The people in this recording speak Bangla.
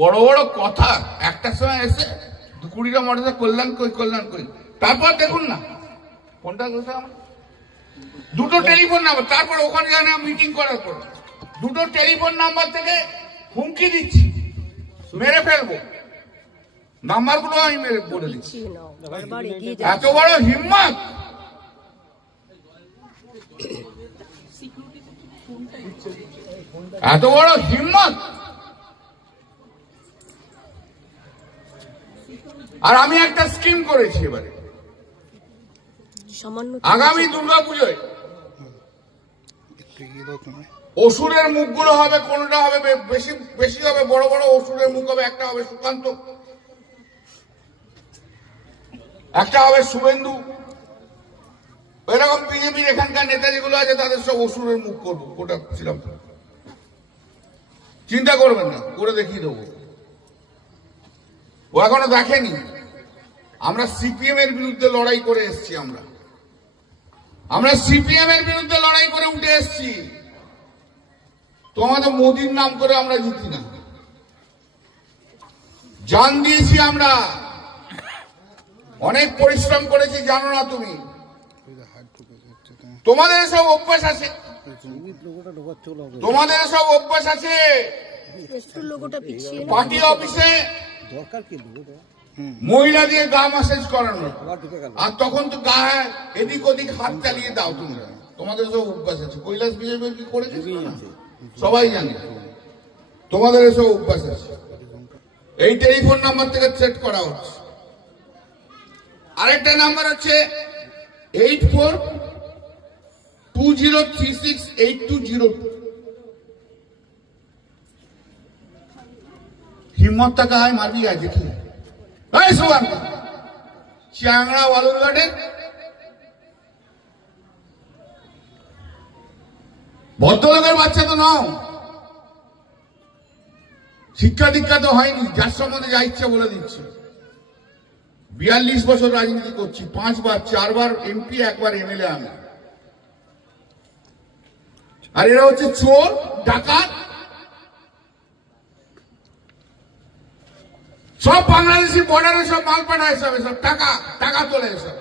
বড় বড় কথা, একটার সময় এসে 20টা মডেলে কল্যাণ করি, তারপর দেখুন না কোনটা দুটো টেলিফোন নাম্বার, তারপর ওখানে জানে মিটিং করার পর দুটো টেলিফোন নাম্বার থেকে হুমকি দিচ্ছি, মেরে ফেলবো। নাম্বারগুলো আমি মেরে বলে দিচ্ছি। এত বড় হিম্মত! এত বড় হিম্মত! আর আমি একটা স্কিম করেছি এবারে, আগামী দুর্গাপুজোয় অসুরের মুখগুলো হবে, কোনটা হবে বেশি বেশি হবে, বড় বড় অসুরের মুখ হবে। একটা হবে সুকান্ত, একটা হবে শুভেন্দু, এরকম বিজেপির এখানকার নেতা যেগুলো আছে তাদের সব অসুরের মুখ করবো। ওটা ছিলাম, চিন্তা করবেন না, করে দেখিয়ে দেবো। ও এখনো দেখেনি আমরা সিপিএম এর বিরুদ্ধে লড়াই করে এসছি। আমরা সিপিএম এর বিরুদ্ধে লড়াই করে উঠে এসছি। তোমাদের মোদির নাম করে আমরা জিতি না, জান দিয়েছি আমরা, অনেক পরিশ্রম করেছি, জানো না তুমি। তোমাদের সব অভ্যাস আছে, তোমাদের সব অভ্যাস আছে। পার্টি অফিসে মহিলা দিয়ে গা ম্যাসাজ করানো, আর তখন তো গা এদিক ওদিক হাত চালিয়ে দাও তোমরা। তোমাদের সব অভ্যাস আছে। কৈলাস বিজেপি কি করেছে সবাই জানে, তোমাদের এসব অভ্যাস আছে। এই টেলিফোন নাম্বার থেকে সেট করা হচ্ছে। আরেকটা নাম্বার হচ্ছে 8420368202। হিম্মত টাকা হয় মারবি আছে কি চ্যাংড়া বালুরঘাটে ভদ্রলোকের বাচ্চা তো নাও, শিক্ষা দীক্ষা তো হয়নি, যার সম্বন্ধে যা ইচ্ছা বলে দিচ্ছে। 42 বছর রাজনীতি করছি, 5 বার 4 বার এমপি, 1 বার এমএলএ আমি। আর এরা হচ্ছে চোর ডাকাত, সব বাংলাদেশি বর্ডারে সব মাল পাঠায়, সব টাকা তোলে, সব